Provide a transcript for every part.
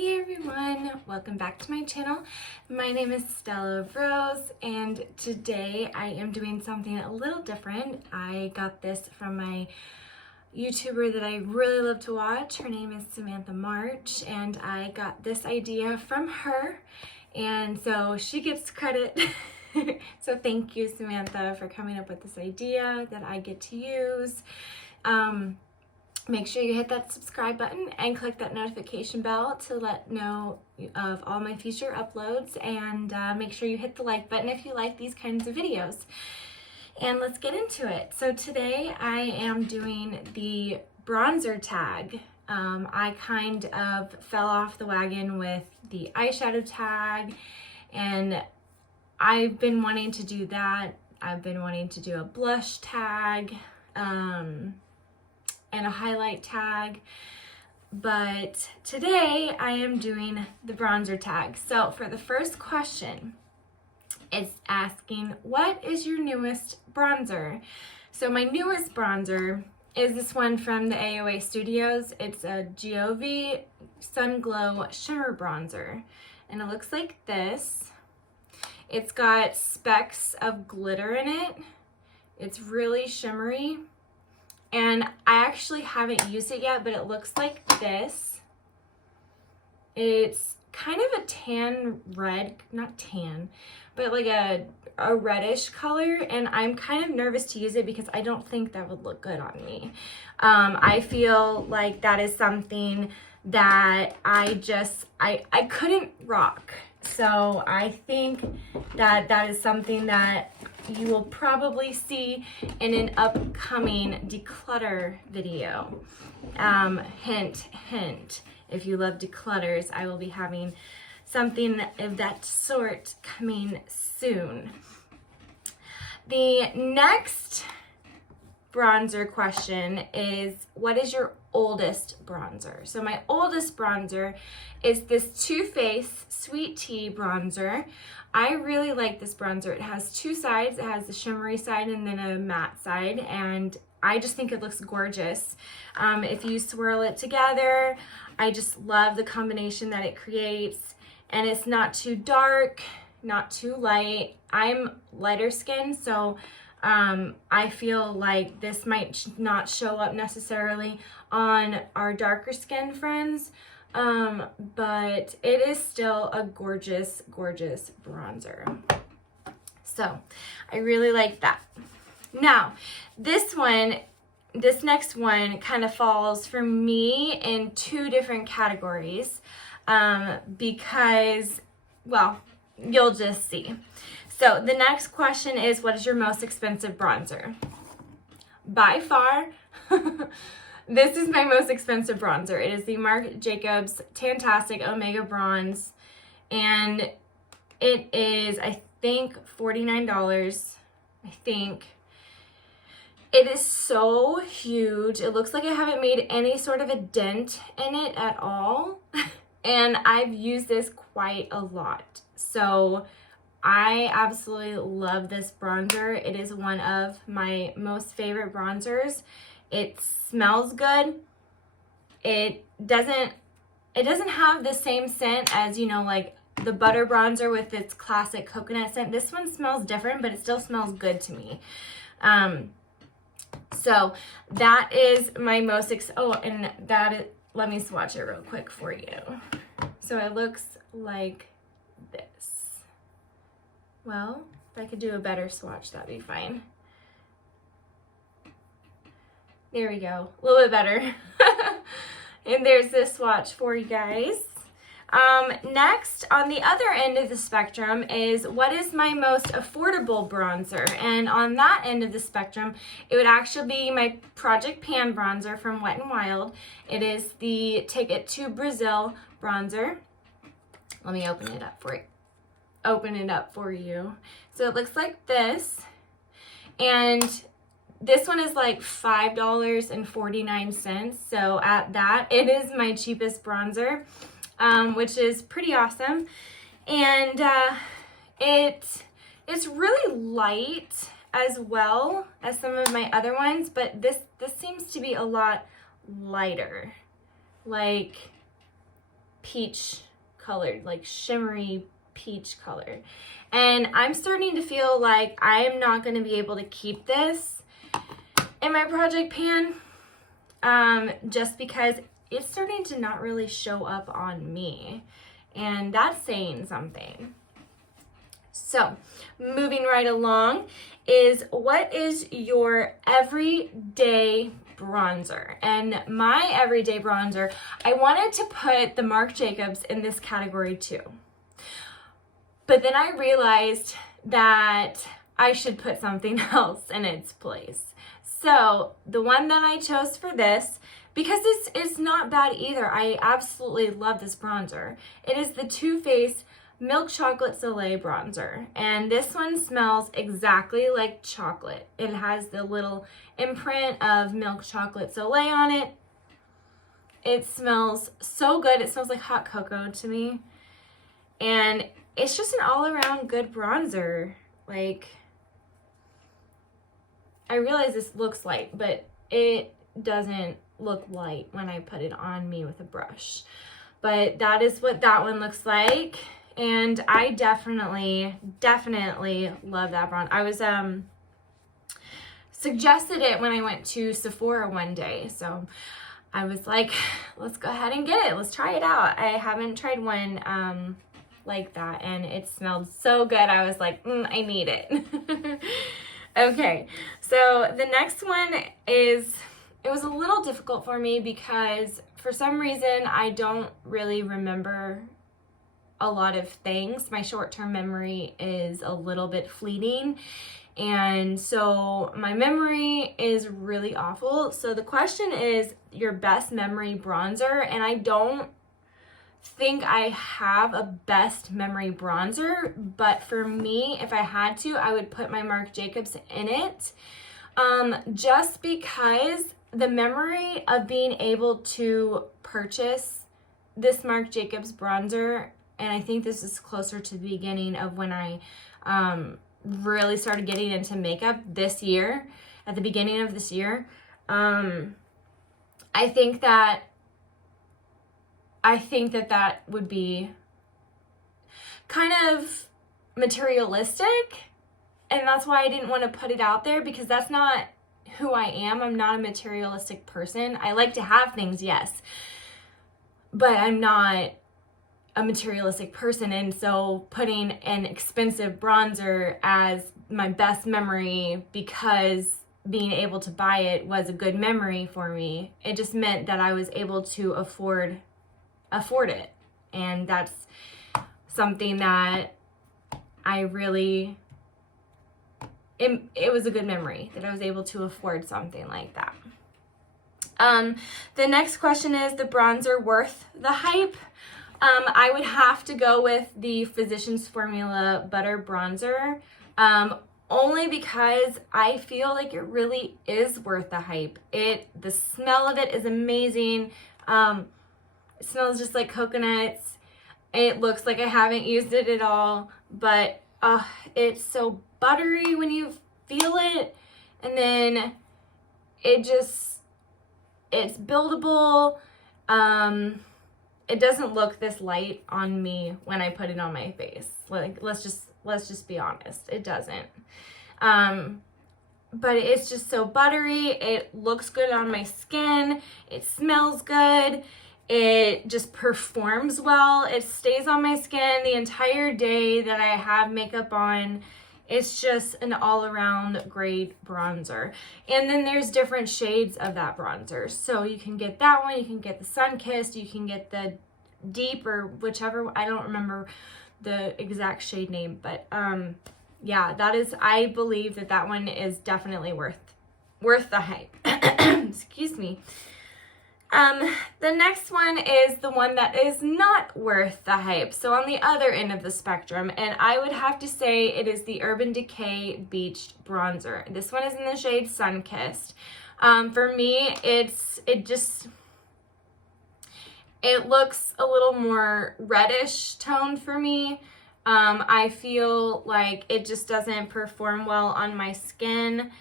Hey everyone, welcome back to my channel. My name is Stella Rose and today I am doing something a little different. I got this from my YouTuber that I really love to watch. Her name is Samantha March and I got this idea from her, and so she gets credit. So thank you, Samantha, for coming up with this idea that I get to use. Make sure you hit that subscribe button and click that notification bell to let know of all my future uploads, and make sure you hit the like button if you like these kinds of videos. And let's get into it. So today I am doing the bronzer tag. I kind of fell off the wagon with the eyeshadow tag, and I've been wanting to do that. I've been wanting to do a blush tag, and a highlight tag, but today I am doing the bronzer tag. So for the first question, it's asking, what is your newest bronzer? So my newest bronzer is this one from the AOA Studios. It's a Giove Sun Glow Shimmer Bronzer, and it looks like this. It's got specks of glitter in it. It's really shimmery. And I actually haven't used it yet, but it looks like this. It's kind of a tan red, not tan, but like a reddish color. And I'm kind of nervous to use it because I don't think that would look good on me. I feel like that is something that I couldn't rock. So I think that that is something that you will probably see in an upcoming declutter video. Hint, hint, if you love declutters, I will be having something of that sort coming soon. The next bronzer question is, what is your oldest bronzer? So my oldest bronzer is this Too Faced Sweet Tea bronzer. I really like this bronzer. It has two sides. It has the shimmery side and then a matte side, and I just think it looks gorgeous. If you swirl it together, I just love the combination that it creates, and it's not too dark, not too light. I'm lighter skinned, so I feel like this might not show up necessarily on our darker skinned friends, but it is still a gorgeous, gorgeous bronzer. So I really like that. Now, this next one kind of falls for me in two different categories, because, well, you'll just see. So the next question is, what is your most expensive bronzer? By far, this is my most expensive bronzer. It is the Marc Jacobs Tantastic Omega Bronze, and it is, I think, $49. I think. It is so huge. It looks like I haven't made any sort of a dent in it at all, and I've used this quite a lot. So I absolutely love this bronzer. It is one of my most favorite bronzers. It smells good. It doesn't have the same scent as, you know, like the butter bronzer with its classic coconut scent. This one smells different, but it still smells good to me. So that is my most, let me swatch it real quick for you. So it looks like this. Well, if I could do a better swatch, that'd be fine. There we go, a little bit better. And there's this swatch for you guys. Next, on the other end of the spectrum is, what is my most affordable bronzer? And on that end of the spectrum, it would actually be my Project Pan bronzer from Wet n Wild. It is the Take It to Brazil bronzer. Let me open it up for you. So it looks like this, and this one is like $5.49. So at that, it is my cheapest bronzer, which is pretty awesome. And it's really light as well as some of my other ones, but this seems to be a lot lighter. Like, peach colored, like shimmery peach color. And I'm starting to feel like I am not going to be able to keep this in my project pan, just because it's starting to not really show up on me. And that's saying something. So, moving right along is, what is your everyday bronzer? And my everyday bronzer, I wanted to put the Marc Jacobs in this category too. But then I realized that I should put something else in its place. So the one that I chose for this, because this is not bad either, I absolutely love this bronzer. It is the Too Faced Milk Chocolate Soleil bronzer. And this one smells exactly like chocolate. It has the little imprint of Milk Chocolate Soleil on it. It smells so good. It smells like hot cocoa to me. And it's just an all-around good bronzer. Like, I realize this looks light, but it doesn't look light when I put it on me with a brush. But that is what that one looks like. And I definitely love that bronzer. I was suggested it when I went to Sephora one day. So I was like, let's go ahead and get it. Let's try it out. I haven't tried one like that, and it smelled so good. I was like, I need it. Okay, so the next one is, it was a little difficult for me because for some reason I don't really remember a lot of things. My short-term memory is a little bit fleeting, and so my memory is really awful. So the question is your best memory bronzer, and I don't think I have a best memory bronzer, but for me, if I had to, I would put my Marc Jacobs in it, just because the memory of being able to purchase this Marc Jacobs bronzer, and I think this is closer to the beginning of when I really started getting into makeup this year, at the beginning of this year, I think that that would be kind of materialistic, and that's why I didn't want to put it out there, because that's not who I am. I'm not a materialistic person. I like to have things, yes, but I'm not a materialistic person, and so putting an expensive bronzer as my best memory because being able to buy it was a good memory for me, it just meant that I was able to afford it, and that's something that I really, it was a good memory that I was able to afford something like that. The next question is, the bronzer worth the hype? I would have to go with the Physicians Formula Butter Bronzer, only because I feel like it really is worth the hype. The smell of it is amazing. It smells just like coconuts. It looks like I haven't used it at all, but it's so buttery when you feel it, and then it's buildable. It doesn't look this light on me when I put it on my face. Like, let's just be honest, it doesn't. But it's just so buttery. It looks good on my skin. It smells good. It just performs well. It stays on my skin the entire day that I have makeup on. It's just an all-around great bronzer. And then there's different shades of that bronzer. So you can get that one, you can get the Sun-Kissed, you can get the Deep, or whichever, I don't remember the exact shade name, but yeah, I believe that one is definitely worth the hype. Excuse me. The next one is the one that is not worth the hype. So on the other end of the spectrum, and I would have to say it is the Urban Decay Beached Bronzer. This one is in the shade Sun-Kissed. For me, it looks a little more reddish toned for me. I feel like it just doesn't perform well on my skin.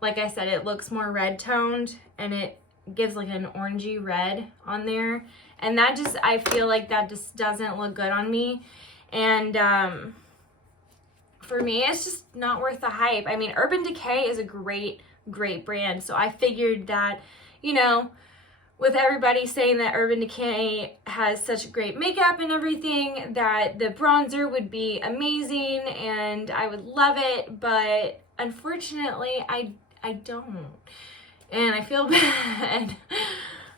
Like I said, it looks more red toned, and gives like an orangey red on there. And that just, I feel like that just doesn't look good on me. And for me, it's just not worth the hype. I mean, Urban Decay is a great brand. So I figured that, you know, with everybody saying that Urban Decay has such great makeup and everything, that the bronzer would be amazing and I would love it. But unfortunately, I don't. And I feel bad.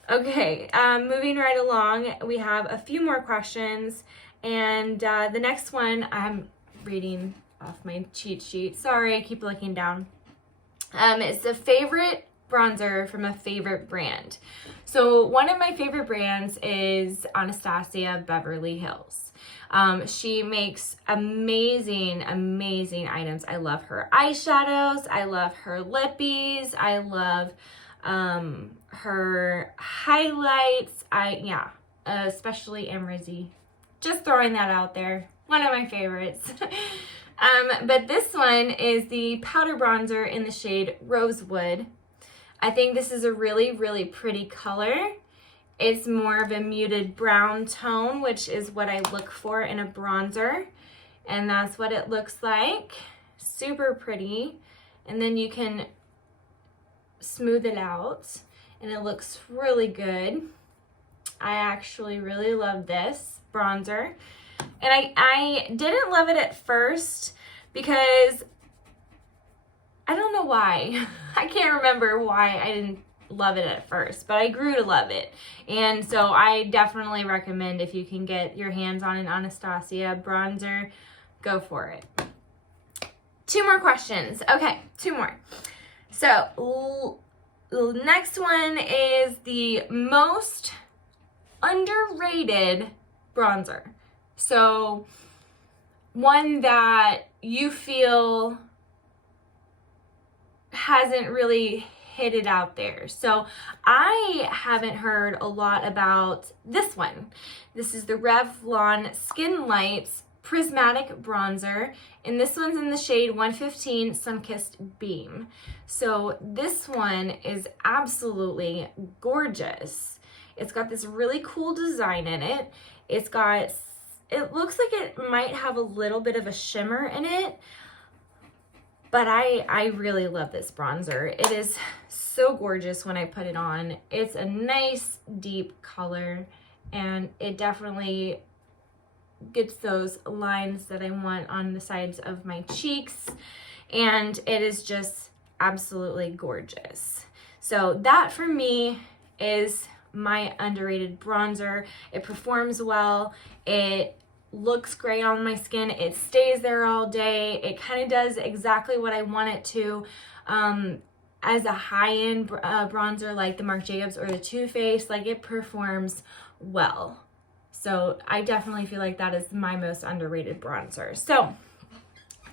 Okay, moving right along, we have a few more questions. And the next one, I'm reading off my cheat sheet. Sorry, I keep looking down. It's a favorite bronzer from a favorite brand. So one of my favorite brands is Anastasia Beverly Hills. She makes amazing items. I love her eyeshadows. I love her lippies. I love her highlights. Especially Amrezy. Just throwing that out there. One of my favorites. But this one is the powder bronzer in the shade Rosewood. I think this is a really pretty color. It's more of a muted brown tone, which is what I look for in a bronzer. And that's what it looks like. Super pretty. And then you can smooth it out and it looks really good. I actually really love this bronzer. And I didn't love it at first because I don't know why. I can't remember why I didn't love it at first, but I grew to love it. And so I definitely recommend, if you can get your hands on an Anastasia bronzer, go for it. 2 more questions. Okay, 2 more. So the next one is the most underrated bronzer. So one that you feel hasn't really hit it out there. So I haven't heard a lot about this one. This is the Revlon Skin Lights Prismatic Bronzer, and this one's in the shade 115 Sunkissed Beam. So this one is absolutely gorgeous. It's got this really cool design in it. It looks like it might have a little bit of a shimmer in it, but I really love this bronzer. It is so gorgeous when I put it on. It's a nice deep color and it definitely gets those lines that I want on the sides of my cheeks, and it is just absolutely gorgeous. So that for me is my underrated bronzer. It performs well. It looks great on my skin. It stays there all day. It kind of does exactly what I want it to. As a high-end bronzer like the Marc Jacobs or the Too Faced, like, it performs well. So I definitely feel like that is my most underrated bronzer. So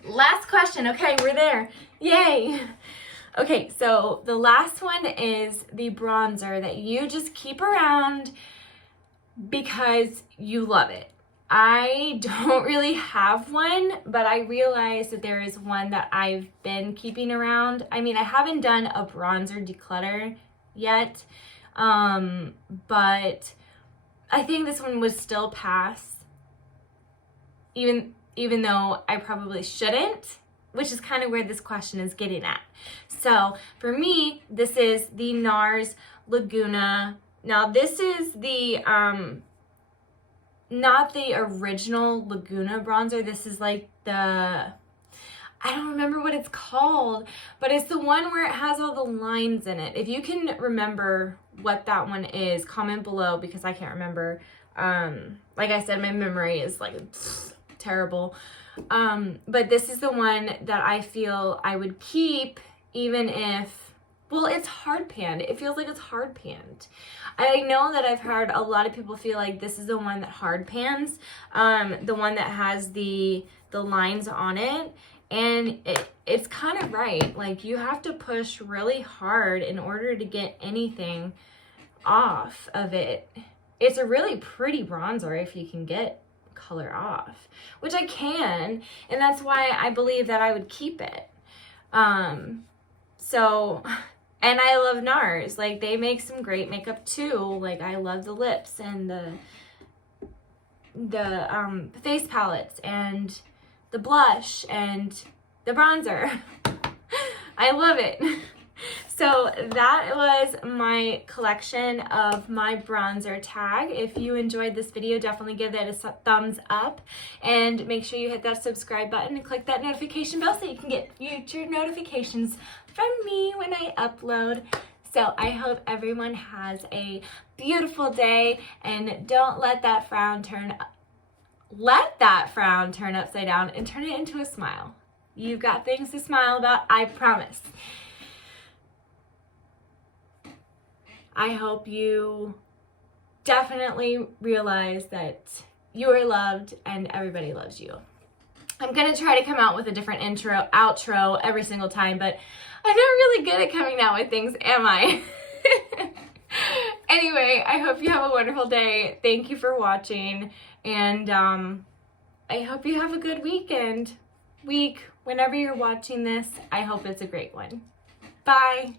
last question. Okay, we're there. Yay. Okay, so the last one is the bronzer that you just keep around because you love it. I don't really have one, but I realized that there is one that I've been keeping around. I mean, I haven't done a bronzer declutter yet, but I think this one would still pass, even though I probably shouldn't, which is kind of where this question is getting at. So for me, this is the NARS Laguna. Now this is the, not the original Laguna bronzer. This is like the, I don't remember what it's called, but it's the one where it has all the lines in it. If you can remember what that one is, comment below, because I can't remember. Like I said, my memory is like terrible. But this is the one that I feel I would keep even if, well, it's hard panned. It feels like it's hard panned. I know that I've heard a lot of people feel like this is the one that hard pans, the one that has the lines on it. And it's kind of right. Like, you have to push really hard in order to get anything off of it. It's a really pretty bronzer if you can get color off, which I can, and that's why I believe that I would keep it. So And I love NARS. Like, they make some great makeup too. Like, I love the lips and the face palettes and the blush and the bronzer. I love it. So that was my collection of my bronzer tag. If you enjoyed this video, definitely give it a thumbs up and make sure you hit that subscribe button and click that notification bell so you can get future notifications from me when I upload. So I hope everyone has a beautiful day, and don't let that frown turn upside down and turn it into a smile. You've got things to smile about, I promise. I hope you definitely realize that you are loved and everybody loves you. I'm going to try to come out with a different intro, outro every single time, but I'm not really good at coming out with things, am I? Anyway, I hope you have a wonderful day. Thank you for watching, and I hope you have a good week. Whenever you're watching this, I hope it's a great one. Bye.